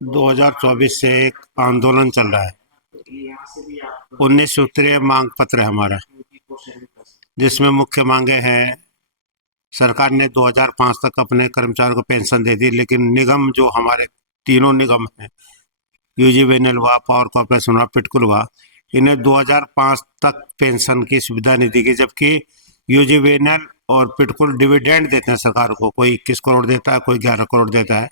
2024 से एक आंदोलन चल रहा है। 19 सूत्रीय मांग पत्र है हमारा, जिसमें मुख्य मांगे हैं। सरकार ने 2005 तक अपने कर्मचारियों को पेंशन दे दी, लेकिन निगम जो हमारे तीनों निगम हैं, यूजीवीएनएल हुआ, पावर कॉर्पोरेशन हुआ, पिटकुल हुआ, इन्हें 2005 तक पेंशन की सुविधा नहीं दी गई। जबकि यूजीवीएनएल और पिटकुल डिविडेंड देते हैं सरकार को, कोई 21 करोड़ देता है, कोई 11 करोड़ देता है।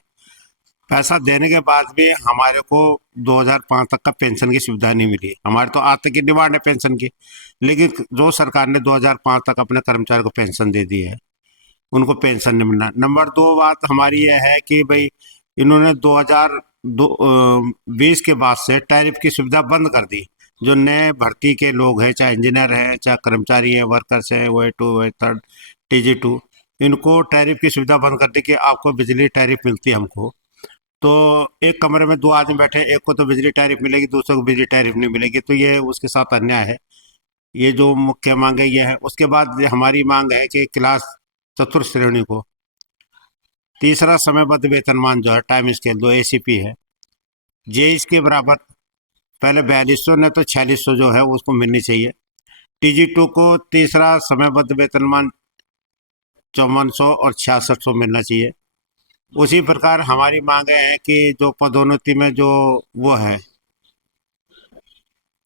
पैसा देने के बाद भी हमारे को 2005 तक का पेंशन की सुविधा नहीं मिली। हमारे तो आज तक की डिमांड है पेंशन की, लेकिन जो सरकार ने 2005 तक अपने कर्मचारी को पेंशन दे दी है, उनको पेंशन नहीं मिलना। नंबर 2 बात हमारी यह है कि भाई इन्होंने 2020 के बाद से टैरिफ की सुविधा बंद कर दी। जो नए भर्ती के लोग हैं, चाहे इंजीनियर हैं, चाहे कर्मचारी हैं, वर्कर्स हैं, OA2, OA3, TG2, इनको टैरिफ की सुविधा बंद कर दी कि आपको बिजली टैरिफ मिलती है हमको। तो एक कमरे में 2 आदमी बैठे, एक को तो बिजली टैरिफ मिलेगी, दूसरे को बिजली टैरिफ नहीं मिलेगी, तो ये उसके साथ अन्याय है। ये जो मुख्य मांग है ये है। उसके बाद हमारी मांग है कि क्लास चतुर्थ श्रेणी को तीसरा समयबद्ध वेतनमान जो है, टाइम स्केल, जो ACP है, जेईस के बराबर, पहले 4200 ने तो 4600 जो है उसको मिलनी चाहिए। TG2 को तीसरा समयबद्ध वेतनमान 5400 और 6600 मिलना चाहिए। उसी प्रकार हमारी मांगे हैं कि जो पदोन्नति में जो वो है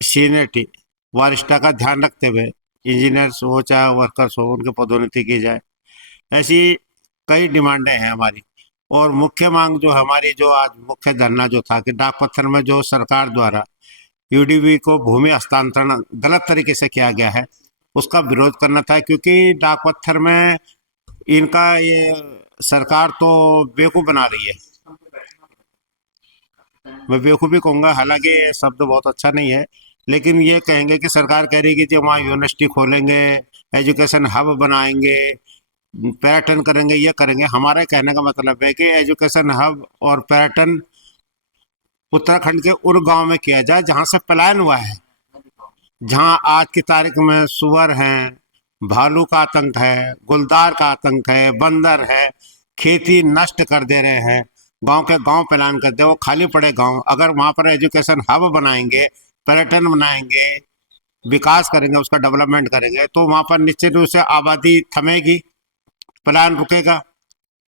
सीनियरिटी, वरिष्ठता का ध्यान रखते हुए इंजीनियर्स हो चाहे वर्कर्स हो, उनकी पदोन्नति की जाए। ऐसी कई डिमांडें हैं हमारी। और मुख्य मांग जो हमारी, जो आज मुख्य धरना जो था कि डाक पत्थर में जो सरकार द्वारा UDV को भूमि हस्तांतरण गलत तरीके से किया गया है, उसका विरोध करना था। क्योंकि डाक पत्थर में इनका ये सरकार तो बेवकूफ़ बना रही है। मैं बेवकूफ़ी कहूँगा, हालांकि ये शब्द बहुत अच्छा नहीं है, लेकिन ये कहेंगे कि सरकार कह रही है कि जो वहाँ यूनिवर्सिटी खोलेंगे, एजुकेशन हब बनाएंगे, पर्यटन करेंगे, ये करेंगे। हमारा कहने का मतलब है कि एजुकेशन हब और पर्यटन उत्तराखंड के उन गांव में किया जाए जहां से पलायन हुआ है, जहां आज की तारीख में सुअर हैं, भालू का आतंक है, गुलदार का आतंक है, बंदर है, खेती नष्ट कर दे रहे हैं, गांव के गांव पलायन कर दे, वो खाली पड़े गांव। अगर वहां पर एजुकेशन हब बनाएंगे, पर्यटन बनाएंगे, विकास करेंगे, उसका डेवलपमेंट करेंगे, तो वहां पर निश्चित रूप से आबादी थमेगी, पलायन रुकेगा।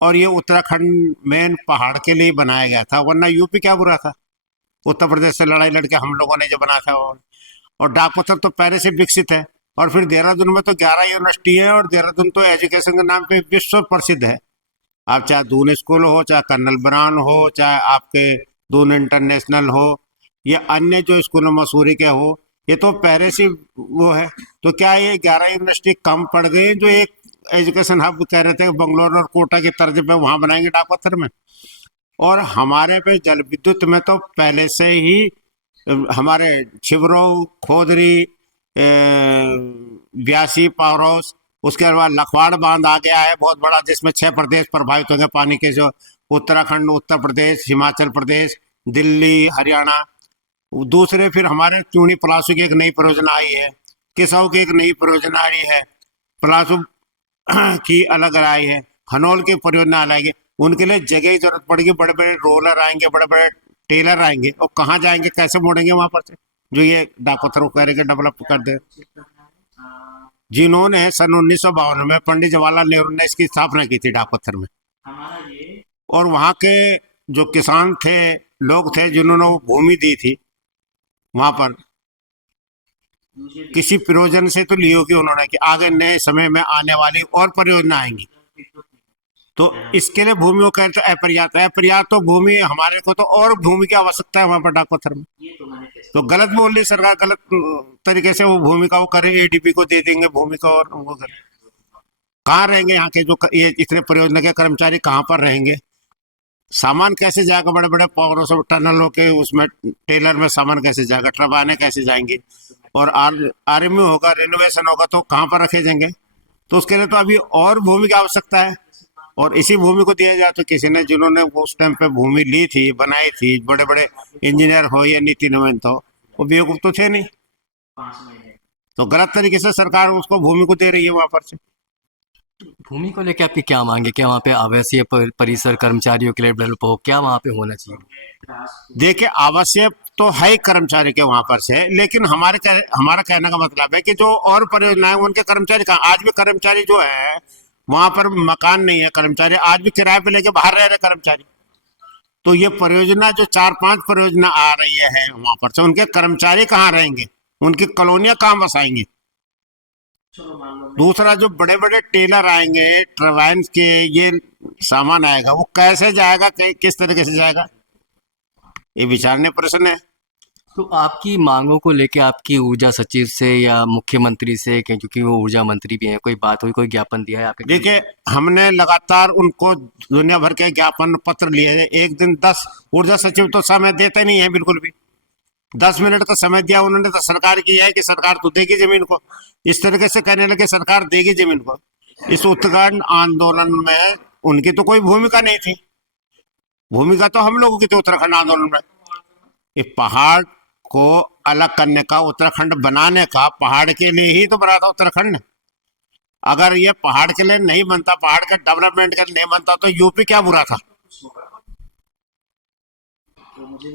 और ये उत्तराखंड मेन पहाड़ के लिए बनाया गया था, वरना यूपी क्या बुरा था? उत्तर प्रदेश से लड़ाई लड़के हम लोगों ने जो बनाया था। और डाक पत्थर तो पहले से विकसित है। और फिर देहरादून में तो 11 यूनिवर्सिटी है, और देहरादून तो एजुकेशन के नाम पे विश्व प्रसिद्ध है। आप चाहे दून स्कूल हो, चाहे कर्नल ब्राउन हो, चाहे आपके दून इंटरनेशनल हो, या अन्य जो स्कूल मसूरी के हो, ये तो पहले से वो है। तो क्या ये 11 यूनिवर्सिटी कम पड़ गई जो एक एजुकेशन हब कह रहे थे बंगलोर और कोटा की तर्ज पे वहां बनाएंगे डाक पत्थर में? और हमारे पे जल विद्युत में तो पहले से ही हमारे छिबरो, खोदरी, ब्यासी, पावरोस, उसके बाद लखवाड़ बांध आ गया है बहुत बड़ा, जिसमें 6 प्रदेश प्रभावित होंगे पानी के, जो उत्तराखंड, उत्तर प्रदेश, हिमाचल प्रदेश, दिल्ली, हरियाणा। दूसरे फिर हमारे चूनी पलासू की एक नई परियोजना आई है, किसाऊ की एक नई परियोजना आई है, पलासू की अलग आई है, हनोल की परियोजना अलग है। उनके लिए जगह की जरूरत पड़ेगी, बड़े बड़े रोलर आएंगे, बड़े बड़े टेलर आएंगे, और कहाँ जाएंगे, कैसे मोड़ेंगे वहां पर से, जो ये डाक पत्थर को करेंगे डेवलप कर दे। जिन्होंने सन 1952 में पंडित जवाहरलाल नेहरू ने इसकी स्थापना की थी डाक पत्थर में। और वहाँ के जो किसान थे, लोग थे, जिन्होंने वो भूमि दी थी, वहां पर किसी प्रयोजन से तो ली होगी उन्होंने, कि आगे नए समय में आने वाली और परियोजना आएंगी, तो इसके लिए भूमि को कहते हैं अपर्याप्त है। अपर्याप्त तो भूमि हमारे को तो और भूमि की आवश्यकता है वहां पर डाक पत्थर में। तो गलत बोल रही सरकार, गलत तरीके से वो भूमि का वो करे, ADP को दे देंगे भूमि का, और वो करे। कहाँ रहेंगे यहाँ के जो ये इतने परियोजना के कर्मचारी, कहाँ पर रहेंगे? सामान कैसे जाएगा? बड़े बड़े पावरों से टनल होके उसमें टेलर में सामान कैसे जाएगा? टरबाने कैसे जाएंगी? और RMU होगा, रिनोवेशन होगा, तो कहाँ पर रखे जाएंगे? तो उसके लिए तो अभी और भूमि की आवश्यकता है। और इसी भूमि को दिया जाए तो किसी ने, जिन्होंने उस टाइम पे भूमि ली थी, बनाई थी, बड़े बड़े इंजीनियर हो या नीति नियमन हो, वो बेवकूफ तो थे नहीं। तो गलत तरीके से सरकार उसको भूमि को दे रही है वहां पर से। भूमि को लेके आपकी क्या मांग है? क्या वहाँ पे आवासीय परिसर कर्मचारियों के लिए डेवलप हो? क्या वहाँ पे होना चाहिए? देखिए, आवश्यक तो है ही कर्मचारी के वहां पर से, लेकिन हमारा कहने का मतलब है कि जो और परियोजनाएं उनके कर्मचारी कहाँ, आज भी कर्मचारी जो है वहां पर मकान नहीं है, कर्मचारी आज भी किराए पे लेके बाहर रह रहे कर्मचारी। तो ये परियोजना जो 4-5 परियोजना आ रही है वहां पर से, उनके कर्मचारी कहाँ रहेंगे, उनकी कॉलोनियां कहाँ बसाएंगे। दूसरा, जो बड़े बड़े टेलर आएंगे, टरबाइन के ये सामान आएगा, वो कैसे जाएगा, किस तरीके से जाएगा, ये विचारने प्रश्न है। तो आपकी मांगों को लेके आपकी ऊर्जा सचिव से या मुख्यमंत्री से, क्योंकि वो ऊर्जा मंत्री भी हैं, कोई बात हुई, कोई ज्ञापन दिया है आपके कहने देखिए, पे? हमने लगातार उनको दुनिया भर के ज्ञापन पत्र लिए हैं। एक दिन 10 ऊर्जा सचिव तो समय देते नहीं है बिल्कुल भी। 10 मिनट का समय दिया उन्होंने तो सरकार की है कि सरकार तो देगी जमीन को, इस तरीके से कहने लगे सरकार देगी जमीन को। इस उत्तराखंड आंदोलन में उनकी तो कोई भूमिका नहीं थी। भूमिका तो हम लोगों की थी उत्तराखंड आंदोलन में। ये पहाड़ को अलग करने का, उत्तराखंड बनाने का, पहाड़ के लिए ही तो बना था उत्तराखंड। अगर ये पहाड़ के लिए नहीं बनता, पहाड़ के डेवलपमेंट के लिए नहीं बनता, तो यूपी क्या बुरा था।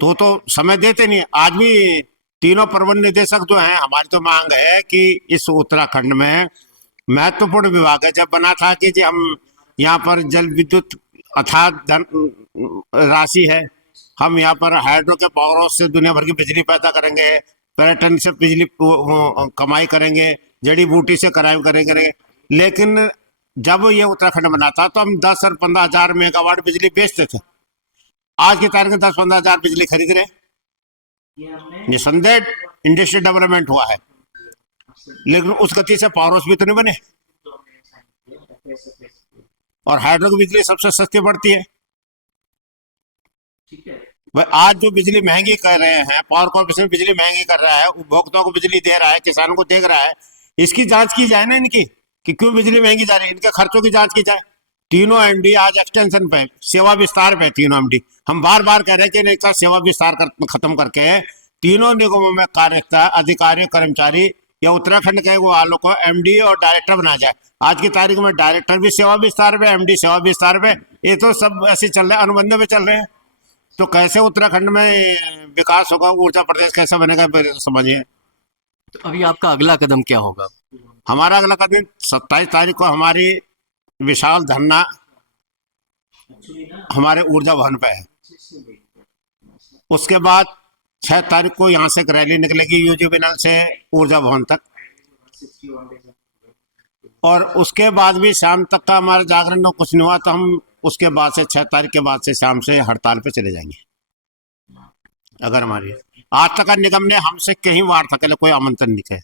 तो समय देते नहीं। आज भी तीनों प्रबंध निदेशक जो हैं, हमारी तो मांग है कि इस उत्तराखंड में महत्वपूर्ण विभाग है। जब बना था कि जी हम यहाँ पर जल विद्युत अथाह धन राशि है, हम यहाँ पर हाइड्रो के पावर हाउस से दुनिया भर की बिजली पैदा करेंगे, पर्यटन से बिजली कमाई करेंगे, जड़ी बूटी से कराई करेंगे। लेकिन जब ये उत्तराखंड बना था तो हम 10 और 15 हजार मेगावाट बिजली बेचते थे। आज की तारीख में 10-15 हजार बिजली खरीद रहे। निसंदेह इंडस्ट्री डेवलपमेंट हुआ है, लेकिन उस गति से पावर हाउस भी तो नहीं बने। और हाइड्रो की बिजली सबसे सस्ती पड़ती है। वह आज जो बिजली महंगी कर रहे हैं, पावर कॉर्पोरेशन बिजली महंगी कर रहा है, उपभोक्ताओं को बिजली दे रहा है, किसानों को दे रहा है, इसकी जांच की जाए ना इनकी, कि क्यों बिजली महंगी जा रही है, इनके खर्चों की जांच की जाए। तीनों एमडी आज एक्सटेंशन पे, सेवा विस्तार पे, तीनों एमडी। हम बार बार कह रहे हैं कि इनका सेवा विस्तार खत्म करके तीनों निगमों में कार्यरत अधिकारी कर्मचारी या उत्तराखंड के वालों को एमडी और डायरेक्टर बनाया जाए। आज की तारीख में डायरेक्टर भी सेवा विस्तार पे, एमडी सेवा विस्तार पे, ये तो सब ऐसे चल रहे हैं, अनुबंध पे चल रहे हैं। तो कैसे उत्तराखंड में विकास होगा, ऊर्जा प्रदेश कैसे बनेगा, समझिए। तो अभी आपका अगला कदम क्या होगा? हमारा अगला कदम 27 तारीख को हमारी विशाल धरना हमारे ऊर्जा भवन पे है। उसके बाद 6 तारीख को यहाँ से एक रैली निकलेगी यूजीबीएल से ऊर्जा भवन तक। और उसके बाद भी शाम तक का हमारा जागरण में कुछ नहीं हुआ तो हम उसके बाद से 6 तारीख के बाद से शाम से हड़ताल पे चले जाएंगे। अगर हमारी आज तक का निगम ने हमसे कहीं वार्ता के लिए कोई आमंत्रण नहीं किया।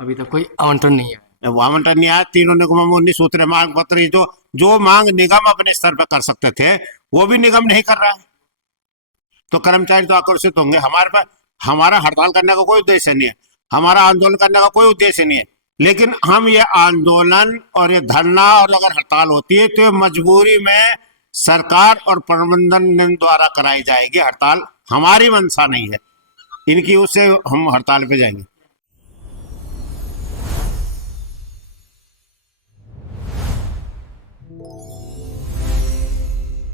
अभी तक कोई आवंटन नहीं है? वो आमंत्रण नहीं आया। तीनों निगमों में 19 सूत्रीय मांग पत्र, जो जो मांग निगम अपने स्तर पर कर सकते थे वो भी निगम नहीं कर रहा है। तो कर्मचारी तो आक्रोशित होंगे। हमारे पास, हमारा हड़ताल करने का कोई उद्देश्य नहीं है, हमारा आंदोलन करने का कोई उद्देश्य नहीं है। लेकिन हम ये आंदोलन और ये धरना और अगर हड़ताल होती है तो ये मजबूरी में सरकार और प्रबंधन द्वारा कराई जाएगी हड़ताल, हमारी मंशा नहीं है। इनकी उससे हम हड़ताल पे जाएंगे।